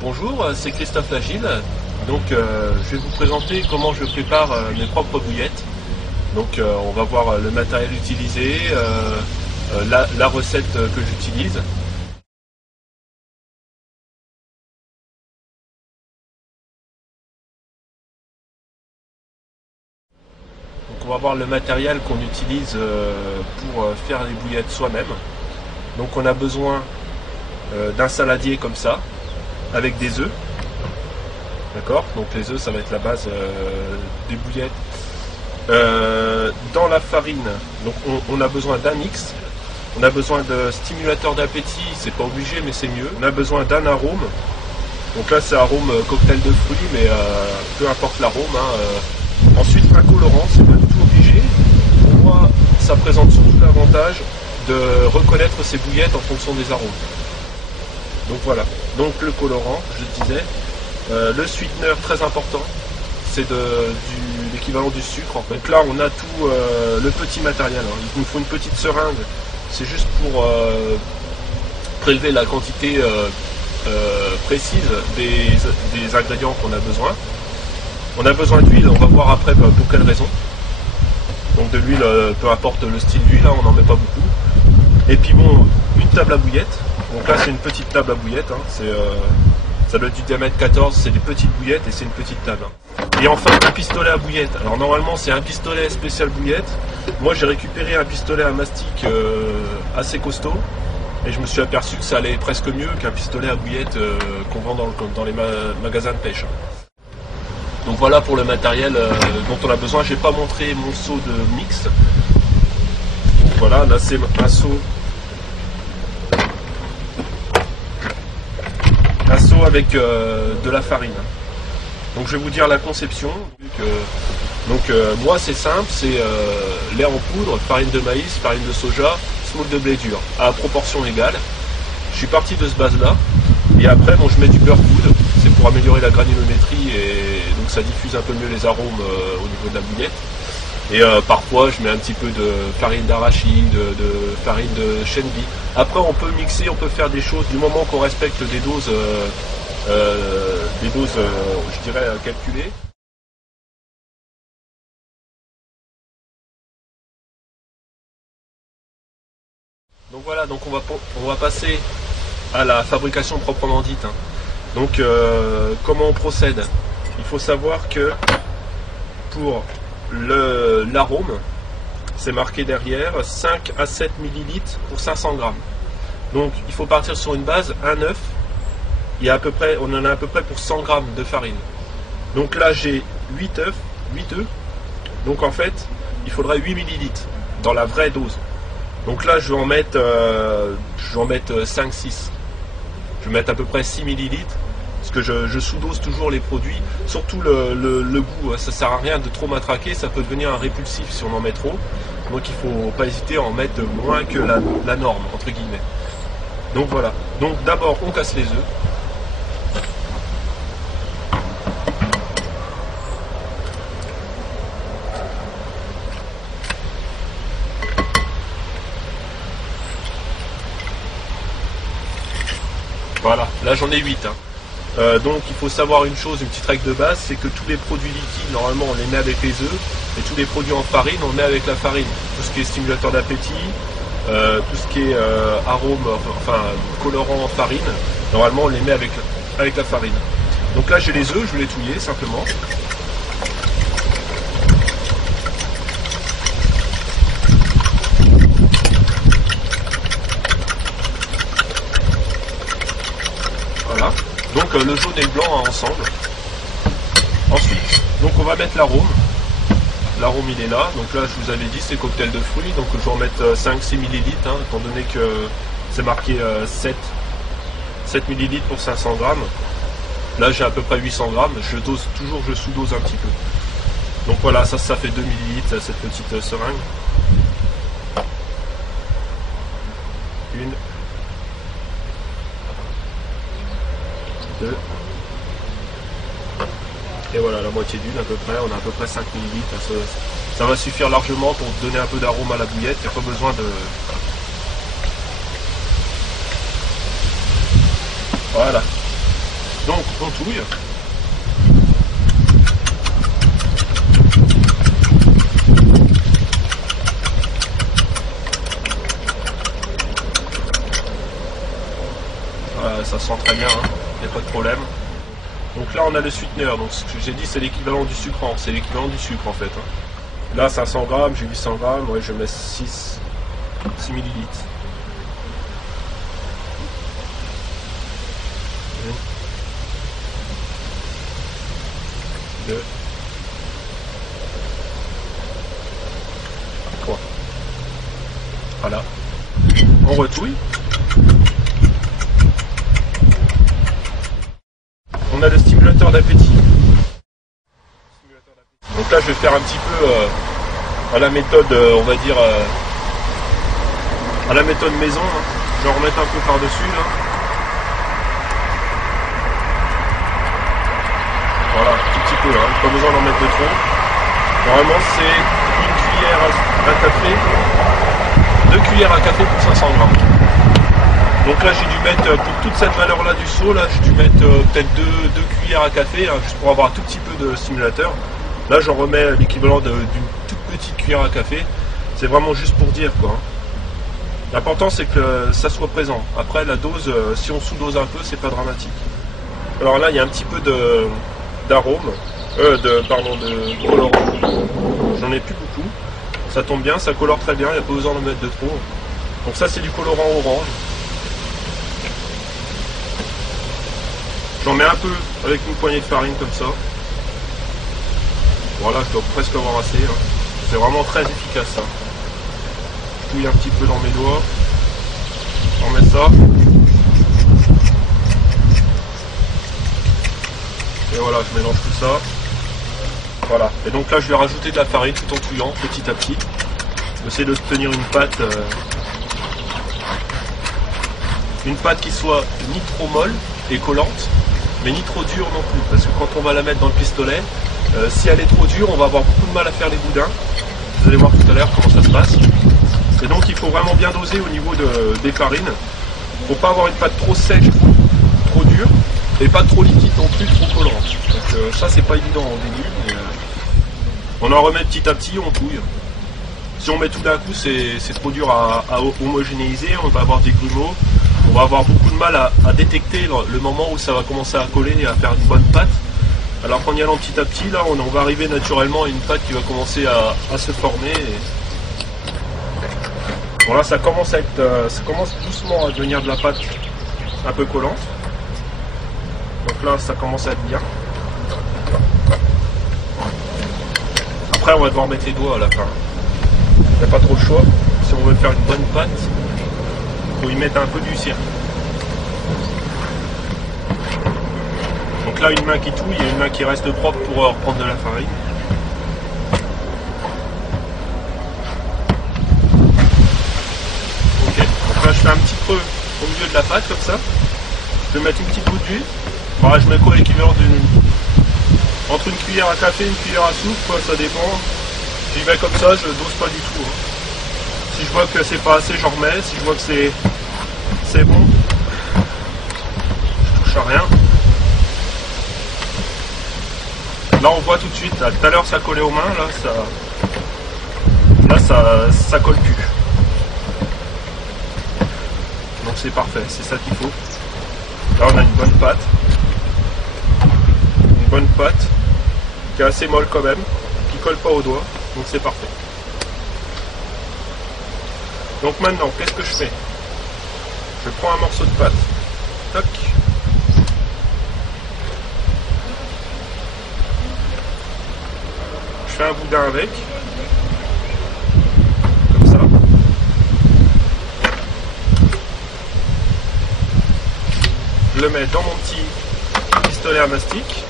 Bonjour, c'est Christophe Lagile. Donc je vais vous présenter comment je prépare mes propres bouillettes. Donc on va voir le matériel utilisé, la recette que j'utilise. Donc on va voir le matériel qu'on utilise pour faire les bouillettes soi-même. Donc on a besoin d'un saladier comme ça, avec des œufs. D'accord? Donc les œufs, ça va être la base des bouillettes. Dans la farine, donc on a besoin d'un mix. On a besoin de stimulateur d'appétit, c'est pas obligé mais c'est mieux. On a besoin d'un arôme. Donc là c'est arôme cocktail de fruits, mais peu importe l'arôme. Ensuite un colorant, c'est pas du tout obligé. Pour moi, ça présente surtout l'avantage de reconnaître ces bouillettes en fonction des arômes. Donc voilà, donc le colorant, je disais. Le sweetener, très important, c'est l'équivalent du sucre en fait. Donc là on a tout le petit matériel, il nous faut une petite seringue, c'est juste pour prélever la quantité précise des ingrédients qu'on a besoin. On a besoin d'huile, on va voir après pour quelle raison. Donc de l'huile, peu importe le style d'huile, on n'en met pas beaucoup. Et puis bon, une table à bouillettes. Donc là c'est une petite table à bouillettes, ça doit être du diamètre 14, c'est des petites bouillettes et c'est une petite table. Et enfin un pistolet à bouillettes. Alors normalement c'est un pistolet spécial bouillettes. Moi j'ai récupéré un pistolet à mastic assez costaud. Et je me suis aperçu que ça allait presque mieux qu'un pistolet à bouillettes qu'on vend dans les magasins de pêche. Donc voilà pour le matériel dont on a besoin. J'ai pas montré mon seau de mix. Donc voilà, là c'est un seau. Un seau avec de la farine. Donc je vais vous dire la conception. Moi c'est simple, c'est lait en poudre, farine de maïs, farine de soja, semoule de blé dur, à proportion égale. Je suis parti de ce base là. Et après bon, je mets du beurre poudre, c'est pour améliorer la granulométrie et donc ça diffuse un peu mieux les arômes au niveau de la bouillette. Et parfois je mets un petit peu de farine d'arachide, de farine de chène vie. Après on peut mixer, on peut faire des choses du moment qu'on respecte des doses, je dirais calculées. Donc voilà, donc on va passer à la fabrication proprement dite. Donc comment on procède? Il faut savoir que pour l'arôme, c'est marqué derrière 5 à 7 ml pour 500 grammes. Donc il faut partir sur une base, un œuf, on en a à peu près pour 100 grammes de farine. Donc là j'ai 8 œufs, donc en fait il faudrait 8 ml dans la vraie dose. Donc là je vais en mettre 5-6. Je vais mettre à peu près 6 ml. Parce que je sous-dose toujours les produits, surtout le goût, ça sert à rien de trop matraquer, ça peut devenir un répulsif si on en met trop. Donc il ne faut pas hésiter à en mettre moins que la norme, entre guillemets. Donc voilà, donc d'abord on casse les œufs. Voilà, là j'en ai 8. Donc il faut savoir une chose, une petite règle de base, c'est que tous les produits liquides, normalement on les met avec les œufs, et tous les produits en farine, on met avec la farine. Tout ce qui est stimulateur d'appétit, tout ce qui est arôme, enfin colorant en farine, normalement on les met avec la farine. Donc là j'ai les œufs, je vais les touiller simplement. Voilà. Donc le jaune et le blanc ensemble. Ensuite, donc on va mettre l'arôme. L'arôme il est là. Donc là je vous avais dit c'est cocktail de fruits. Donc je vais en mettre 5-6 ml, étant donné que c'est marqué 7 ml pour 500 grammes. Là j'ai à peu près 800 grammes. Je sous-dose un petit peu. Donc voilà, ça fait 2 ml cette petite seringue. Une. 2. Et voilà, la moitié d'une à peu près, on a à peu près 5 ml. Ça va suffire largement pour donner un peu d'arôme à la bouillette, il n'y a pas besoin de... Voilà. Donc on touille. Ça sent très bien, il n'y a pas de problème. Donc là on a le sweetener, donc ce que j'ai dit c'est l'équivalent du sucrant, c'est l'équivalent du sucre en fait. Hein. Là 500 grammes, j'ai 800 grammes, ouais, je mets 6 millilitres. Deux. 3. Voilà. On retouille. On a le stimulateur d'appétit. Donc là je vais faire un petit peu à la méthode, on va dire, à la méthode maison. Hein. Je vais en remettre un peu par-dessus là. Voilà, un tout petit peu, hein. Pas besoin d'en mettre de trop. Normalement c'est une cuillère à café, 2 cuillères à café pour 500 grammes. Donc là j'ai dû mettre, pour toute cette valeur là du seau, là j'ai dû mettre peut-être 2 cuillères à café, hein, juste pour avoir un tout petit peu de stimulateur. Là j'en remets l'équivalent d'une toute petite cuillère à café. C'est vraiment juste pour dire quoi. L'important c'est que ça soit présent. Après la dose, si on sous-dose un peu, c'est pas dramatique. Alors là il y a un petit peu d'arôme, de colorant. J'en ai plus beaucoup. Ça tombe bien, ça colore très bien, il n'y a pas besoin d'en mettre de trop. Donc ça c'est du colorant orange. J'en mets un peu avec une poignée de farine comme ça. Voilà, je dois presque avoir assez. Hein. C'est vraiment très efficace ça. Je touille un petit peu dans mes doigts. On met ça. Et voilà, je mélange tout ça. Voilà. Et donc là, je vais rajouter de la farine tout en touillant petit à petit. J'essaie de tenir une pâte. Une pâte qui soit ni trop molle et collante, mais ni trop dure non plus. Parce que quand on va la mettre dans le pistolet, si elle est trop dure, on va avoir beaucoup de mal à faire les boudins. Vous allez voir tout à l'heure comment ça se passe. Et donc il faut vraiment bien doser au niveau des farines. Pour pas avoir une pâte trop sèche, trop dure, et pas trop liquide non plus, trop collante. Donc ça c'est pas évident au début, mais on en remet petit à petit, on touille. Si on met tout d'un coup, c'est trop dur à homogénéiser, on va avoir des grumeaux, on va avoir beaucoup de mal à détecter le moment où ça va commencer à coller et à faire une bonne pâte. Alors qu'en y allant petit à petit, là, on va arriver naturellement à une pâte qui va commencer à se former. Bon là, ça commence doucement à devenir de la pâte un peu collante. Donc là, ça commence à être bien. Après, on va devoir mettre les doigts à la fin. Il n'y a pas trop le choix. Si on veut faire une bonne pâte, il faut y mettre un peu du cirque. Donc là, une main qui touille et une main qui reste propre pour reprendre de la farine. Ok, donc là je fais un petit creux au milieu de la pâte comme ça. Je vais mettre une petite goutte d'huile. Bon, là, je mets quoi l'équivalent entre une cuillère à café et une cuillère à soupe, quoi, ça dépend. J'y vais comme ça, je dose pas du tout. Hein. Si je vois que c'est pas assez, j'en remets. Si je vois que c'est bon, je touche à rien. Là on voit tout de suite, là, tout à l'heure ça collait aux mains, là ça colle plus. Donc c'est parfait, c'est ça qu'il faut. Là on a une bonne pâte. Une bonne pâte qui est assez molle quand même, qui colle pas aux doigts, donc c'est parfait. Donc maintenant, qu'est-ce que je fais? Je prends un morceau de pâte. Toc. Je fais un boudin avec, comme ça. Je le mets dans mon petit pistolet à mastic.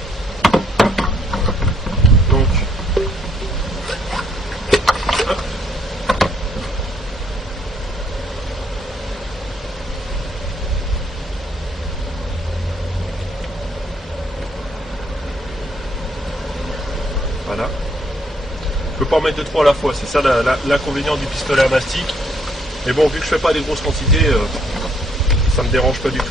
Donc, hop. Voilà. Je peux pas en mettre de trop à la fois, c'est ça l'inconvénient du pistolet à mastic. Mais bon, vu que je fais pas des grosses quantités, ça me dérange pas du tout.